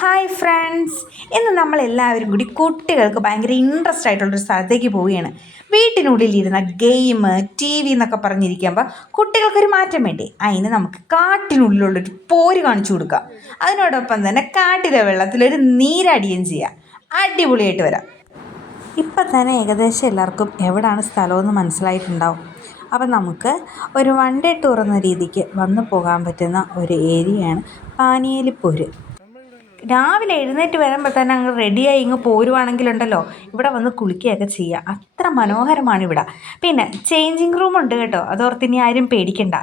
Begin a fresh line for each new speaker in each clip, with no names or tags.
Hi friends ഇന്ന് നമ്മളെല്ലാവരും കൂടി കുട്ടികൾക്ക് ഭയങ്കര ഇൻട്രസ്റ്റ് ആയിട്ടുള്ളൊരു സ്ഥലത്തേക്ക് പോവുകയാണ്. വീട്ടിനുള്ളിലിരുന്ന ഗെയിം ടി വി എന്നൊക്കെ പറഞ്ഞിരിക്കുമ്പോൾ കുട്ടികൾക്കൊരു മാറ്റം വേണ്ടേ? അതിന് നമുക്ക് കാട്ടിനുള്ളിലുള്ളൊരു പോര് കാണിച്ചു കൊടുക്കാം. അതിനോടൊപ്പം തന്നെ കാട്ടിലെ വെള്ളത്തിലൊരു നീരടിയും ചെയ്യാം. അടിപൊളിയായിട്ട് വരാം. ഇപ്പം തന്നെ ഏകദേശം എല്ലാവർക്കും എവിടാണ് സ്ഥലമെന്ന് മനസ്സിലായിട്ടുണ്ടാവും. അപ്പം നമുക്ക് ഒരു വൺ ഡേ ടൂർ എന്ന രീതിക്ക് വന്നു പോകാൻ പറ്റുന്ന ഒരു ഏരിയയാണ് പാനിയേലിപ്പോര്. രാവിലെ എഴുന്നേറ്റ് വരുമ്പോൾ തന്നെ അങ്ങ് റെഡിയായി ഇങ്ങ് പോരുവാണെങ്കിലുണ്ടല്ലോ ഇവിടെ വന്ന് കുളിക്കുകയൊക്കെ ചെയ്യുക അത്ര മനോഹരമാണ് ഇവിടെ. പിന്നെ ചേഞ്ചിങ് റൂം ഉണ്ട് കേട്ടോ അതോർത്ത് ഇനി ആരും പേടിക്കണ്ട.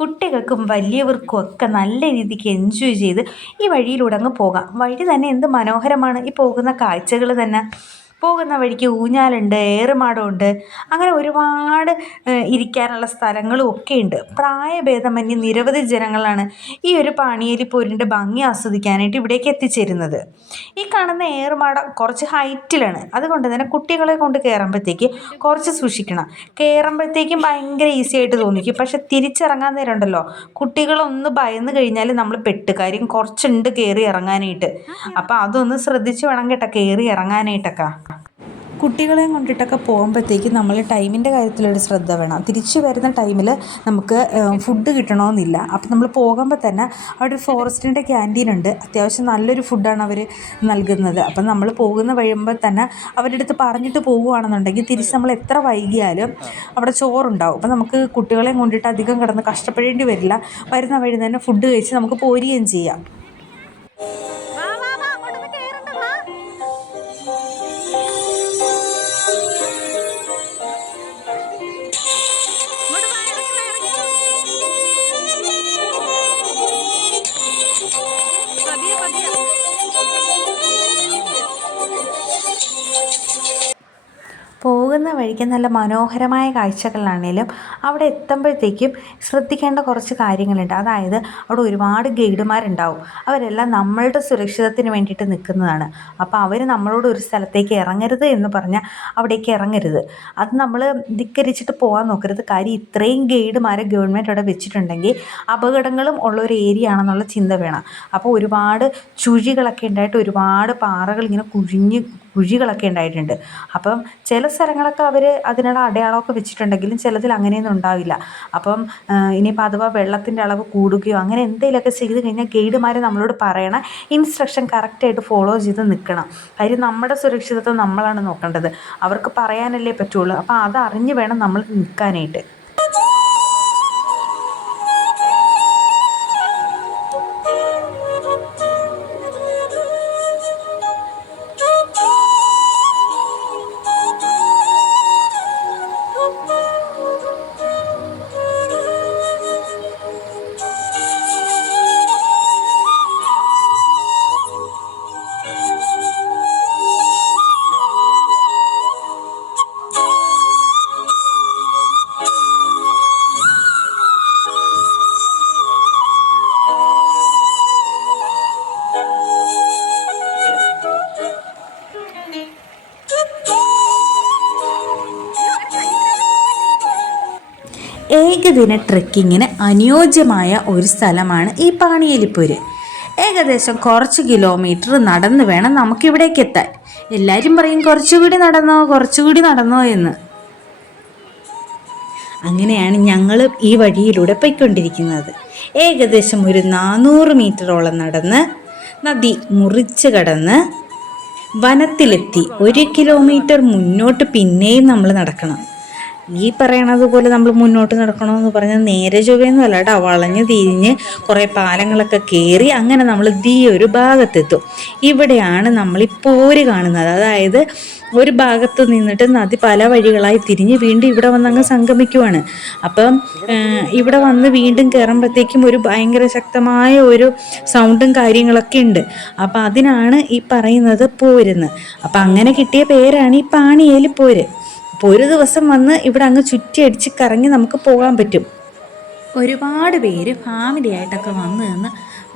കുട്ടികൾക്കും വലിയവർക്കും ഒക്കെ നല്ല രീതിക്ക് എൻജോയ് ചെയ്ത് ഈ വഴിയിലൂടെ അങ്ങ് പോകാം. വഴി തന്നെ എന്ത് മനോഹരമാണ് ഈ പോകുന്ന കാഴ്ചകൾ തന്നെ. പോകുന്ന വഴിക്ക് ഊഞ്ഞാലുണ്ട് ഏറുമാടമുണ്ട് അങ്ങനെ ഒരുപാട് ഇരിക്കാനുള്ള സ്ഥലങ്ങളും ഒക്കെ ഉണ്ട് പ്രായഭേദമന്യേ നിരവധി ജനങ്ങളാണ് ഈ ഒരു പാണിയേലിപ്പോരിന്റെ ഭംഗി ആസ്വദിക്കാനായിട്ട് ഇവിടേക്ക് എത്തിച്ചേരുന്നത്. ഈ കാണുന്ന ഏറുമാടം കുറച്ച് ഹൈറ്റിലാണ്. അതുകൊണ്ട് തന്നെ കുട്ടികളെ കൊണ്ട് കയറുമ്പോഴത്തേക്ക് കുറച്ച് സൂക്ഷിക്കണം. കയറുമ്പോഴത്തേക്കും ഭയങ്കര ഈസി ആയിട്ട് തോന്നിക്കും. പക്ഷെ തിരിച്ചിറങ്ങാൻ നേരം ഉണ്ടല്ലോ കുട്ടികളൊന്ന് ഭയന്ന് കഴിഞ്ഞാൽ നമ്മൾ പെട്ട് കാര്യം കുറച്ചുണ്ട് കയറി ഇറങ്ങാനായിട്ട്. അപ്പോൾ അതൊന്ന് ശ്രദ്ധിച്ച് വേണം കേട്ടോ കയറി ഇറങ്ങാനായിട്ടൊക്കെ. കുട്ടികളെയും കൊണ്ടിട്ടൊക്കെ പോകുമ്പോഴത്തേക്കും നമ്മൾ ടൈമിന്റെ കാര്യത്തിലൊരു ശ്രദ്ധ വേണം. തിരിച്ചു വരുന്ന ടൈമിൽ നമുക്ക് ഫുഡ് കിട്ടണമെന്നില്ല. അപ്പോൾ നമ്മൾ പോകുമ്പോൾ തന്നെ അവിടെ ഒരു ഫോറസ്റ്റിന്റെ ക്യാന്റീൻ ഉണ്ട്. അത്യാവശ്യം നല്ലൊരു ഫുഡാണ് അവർ നൽകുന്നത്. അപ്പം നമ്മൾ പോകുന്ന വഴിയുമ്പോൾ തന്നെ അവരുടെ അടുത്ത് പറഞ്ഞിട്ട് പോകുകയാണെന്നുണ്ടെങ്കിൽ തിരിച്ച് നമ്മൾ എത്ര വൈകിയാലും അവിടെ ചോറുണ്ടാവും. അപ്പം നമുക്ക് കുട്ടികളെയും കൊണ്ടിട്ട് അധികം കിടന്ന് കഷ്ടപ്പെടേണ്ടി വരില്ല. വരുന്ന വഴി തന്നെ ഫുഡ് കഴിച്ച് നമുക്ക് പോരുകയും ചെയ്യാം. പോകുന്ന വഴിക്ക് നല്ല മനോഹരമായ കാഴ്ചകളാണേലും അവിടെ എത്തുമ്പോഴത്തേക്കും ശ്രദ്ധിക്കേണ്ട കുറച്ച് കാര്യങ്ങളുണ്ട്. അതായത് അവിടെ ഒരുപാട് ഗൈഡുമാരുണ്ടാവും. അവരെല്ലാം നമ്മളുടെ സുരക്ഷിതത്തിന് വേണ്ടിയിട്ട് നിൽക്കുന്നതാണ്. അപ്പോൾ അവർ നമ്മളോട് ഒരു സ്ഥലത്തേക്ക് ഇറങ്ങരുത് എന്ന് പറഞ്ഞാൽ അവിടേക്ക് ഇറങ്ങരുത്. അത് നമ്മൾ ധിക്കരിച്ചിട്ട് പോകാൻ നോക്കരുത്. കാര്യം ഇത്രയും ഗൈഡുമാരെ ഗവൺമെന്റ് അവിടെ വെച്ചിട്ടുണ്ടെങ്കിൽ അപകടങ്ങളും ഉള്ള ഒരു ഏരിയ ആണെന്നുള്ള ചിന്ത വേണം. അപ്പോൾ ഒരുപാട് ചുഴികളൊക്കെ ഉണ്ടായിട്ട് ഒരുപാട് പാറകൾ ഇങ്ങനെ കുഴിഞ്ഞ് കുഴികളൊക്കെ ഉണ്ടായിട്ടുണ്ട്. അപ്പം ചില സ്ഥലങ്ങളൊക്കെ അവർ അതിനുള്ള അടയാളമൊക്കെ വെച്ചിട്ടുണ്ടെങ്കിലും ചിലതിൽ അങ്ങനെയൊന്നും ഉണ്ടാവില്ല. അപ്പം ഇനിയിപ്പോൾ അഥവാ വെള്ളത്തിന്റെ അളവ് കൂടുകയോ അങ്ങനെ എന്തെങ്കിലുമൊക്കെ ചെയ്ത് കഴിഞ്ഞാൽ ഗൈഡുമാർ നമ്മളോട് പറയണം ഇൻസ്ട്രക്ഷൻ കറക്റ്റായിട്ട് ഫോളോ ചെയ്ത് നിൽക്കണം. കാര്യം നമ്മുടെ സുരക്ഷിതത്വം നമ്മളാണ് നോക്കേണ്ടത്. അവർക്ക് പറയാനല്ലേ പറ്റുള്ളൂ. അപ്പോൾ അതറിഞ്ഞ് വേണം നമ്മൾ നിൽക്കാനായിട്ട്. ഏകദിന ട്രെക്കിങ്ങിന് അനുയോജ്യമായ ഒരു സ്ഥലമാണ് ഈ പാണിയലിപ്പൂര്. ഏകദേശം കുറച്ച് കിലോമീറ്റർ നടന്ന് വേണം നമുക്കിവിടേക്ക് എത്താൻ. എല്ലാവരും പറയും കുറച്ചുകൂടി നടന്നോ കുറച്ചുകൂടി നടന്നോ എന്ന്. അങ്ങനെയാണ് ഞങ്ങൾ ഈ വഴിയിലൂടെ പോയിക്കൊണ്ടിരിക്കുന്നത്. ഏകദേശം ഒരു നാനൂറ് മീറ്ററോളം നടന്ന് നദി മുറിച്ച് കടന്ന് വനത്തിലെത്തി. ഒരു കിലോമീറ്റർ മുന്നോട്ട് പിന്നെയും നമ്മൾ നടക്കണം. ഈ പറയണത് പോലെ നമ്മൾ മുന്നോട്ട് നടക്കണമെന്ന് പറഞ്ഞാൽ നേരെ ചൊവ്വയൊന്നും അല്ല കേട്ടോ വളഞ്ഞ് തിരിഞ്ഞ് കുറേ പാലങ്ങളൊക്കെ കയറി അങ്ങനെ നമ്മൾ ദീ ഒരു ഭാഗത്തെത്തും. ഇവിടെയാണ് നമ്മൾ ഈ പോര് കാണുന്നത്. അതായത് ഒരു ഭാഗത്ത് നിന്നിട്ട് നദി പല വഴികളായി തിരിഞ്ഞ് വീണ്ടും ഇവിടെ വന്നങ്ങ് സംഗമിക്കുവാണ്. അപ്പം ഇവിടെ വന്ന് വീണ്ടും കയറുമ്പോഴത്തേക്കും ഒരു ഭയങ്കര ശക്തമായ ഒരു സൗണ്ടും കാര്യങ്ങളൊക്കെ ഉണ്ട്. അപ്പം അതിനാണ് ഈ പറയുന്നത് പോരുന്ന്. അപ്പം അങ്ങനെ കിട്ടിയ പേരാണ് ഈ പാണിയേൽ പോര്. അപ്പോൾ ഒരു ദിവസം വന്ന് ഇവിടെ അങ്ങ് ചുറ്റി അടിച്ച് കറങ്ങി നമുക്ക് പോകാൻ പറ്റും. ഒരുപാട് പേര് ഫാമിലി ആയിട്ടൊക്കെ വന്ന് നിന്ന്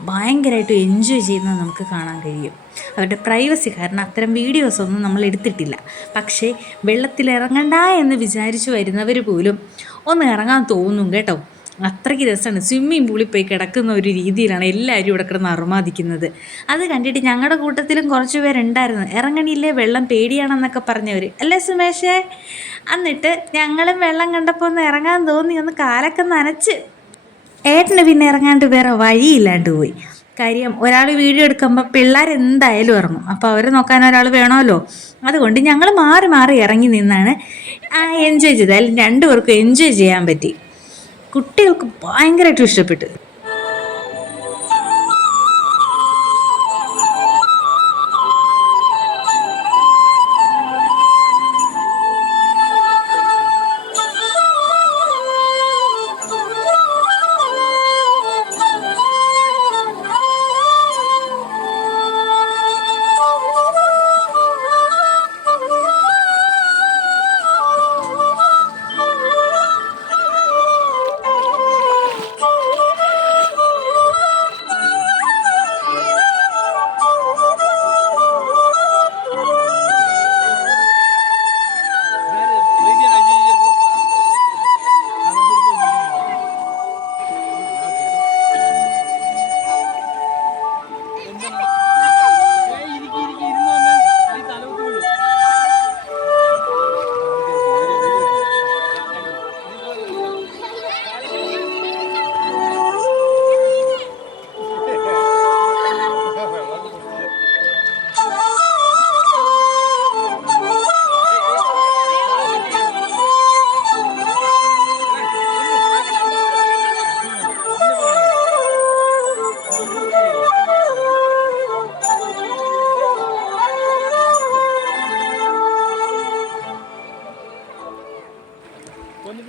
ഭയങ്കരമായിട്ട് എൻജോയ് ചെയ്യുന്നത് നമുക്ക് കാണാൻ കഴിയും. അവരുടെ പ്രൈവസി കാരണം അത്തരം വീഡിയോസ് ഒന്നും നമ്മൾ എടുത്തിട്ടില്ല. പക്ഷേ വെള്ളത്തിൽ ഇറങ്ങണ്ട എന്ന് വിചാരിച്ചു വരുന്നവർ പോലും ഒന്ന് ഇറങ്ങാൻ തോന്നും കേട്ടോ. അത്രയ്ക്ക് രസമാണ്. സ്വിമ്മിങ് പൂളിൽ പോയി കിടക്കുന്ന ഒരു രീതിയിലാണ് എല്ലാവരും ഇവിടെ കിടന്ന് അറുമാദിക്കുന്നത്. അത് കണ്ടിട്ട് ഞങ്ങളുടെ കൂട്ടത്തിലും കുറച്ച് പേരുണ്ടായിരുന്നു. ഇറങ്ങണില്ലേ? വെള്ളം പേടിയാണെന്നൊക്കെ പറഞ്ഞവർ അല്ലേ സുമേഷേ? എന്നിട്ട് ഞങ്ങളും വെള്ളം കണ്ടപ്പോൾ ഒന്ന് ഇറങ്ങാൻ തോന്നി. ഒന്ന് കാലൊക്കെ നനച്ച്. ഏട്ടന് പിന്നെ ഇറങ്ങാണ്ട് വേറെ വഴിയില്ലാണ്ട് പോയി. കാര്യം ഒരാൾ വീഡിയോ എടുക്കുമ്പോൾ പിള്ളേർ എന്തായാലും ഇറങ്ങും. അപ്പോൾ അവരെ നോക്കാൻ ഒരാൾ വേണമല്ലോ. അതുകൊണ്ട് ഞങ്ങൾ മാറി മാറി ഇറങ്ങി നിന്നാണ് എൻജോയ് ചെയ്തത്. അതിൽ രണ്ടുപേർക്കും എൻജോയ് ചെയ്യാൻ പറ്റി. കുട്ടികൾക്ക് ഭയങ്കരമായിട്ടും ഇഷ്ടപ്പെട്ടു.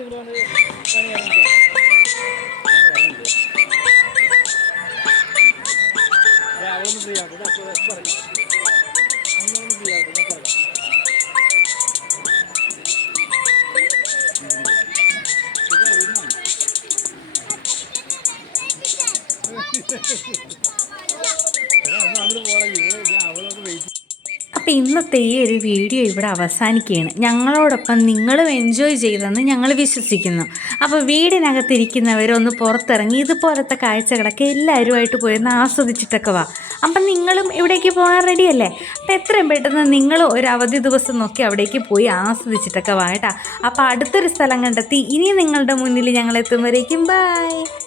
విలువనేది కానీ ಅವನು ಫ್ರೀ ಆಗ್ತದೆ ಅಥವಾ ಬರಲ್ಲ ಅವನು ಫ್ರೀ ಆಗ್ತದೆ ಬರಲ್ಲ Thank you.
അപ്പോൾ ഇന്നത്തെ ഈ ഒരു വീഡിയോ ഇവിടെ അവസാനിക്കുകയാണ്. ഞങ്ങളോടൊപ്പം നിങ്ങളും എൻജോയ് ചെയ്തെന്ന് ഞങ്ങൾ വിശ്വസിക്കുന്നു. അപ്പോൾ വീടിനകത്തിരിക്കുന്നവരൊന്ന് പുറത്തിറങ്ങി ഇതുപോലത്തെ കാഴ്ചകളൊക്കെ എല്ലാവരുമായിട്ട് പോയി ഒന്ന് ആസ്വദിച്ചിട്ടൊക്കെ വാ. അപ്പം നിങ്ങളും ഇവിടേക്ക് പോകാൻ റെഡിയല്ലേ അപ്പം എത്രയും പെട്ടെന്ന് നിങ്ങൾ ഒരു അവധി ദിവസം നോക്കി അവിടേക്ക് പോയി ആസ്വദിച്ചിട്ടൊക്കെ വാ കേട്ടോ. അപ്പോൾ അടുത്തൊരു സ്ഥലം കണ്ടെത്തി. ഇനി നിങ്ങളുടെ മുന്നിൽ ഞങ്ങൾ എത്തുമ്പോഴേക്കും ബൈ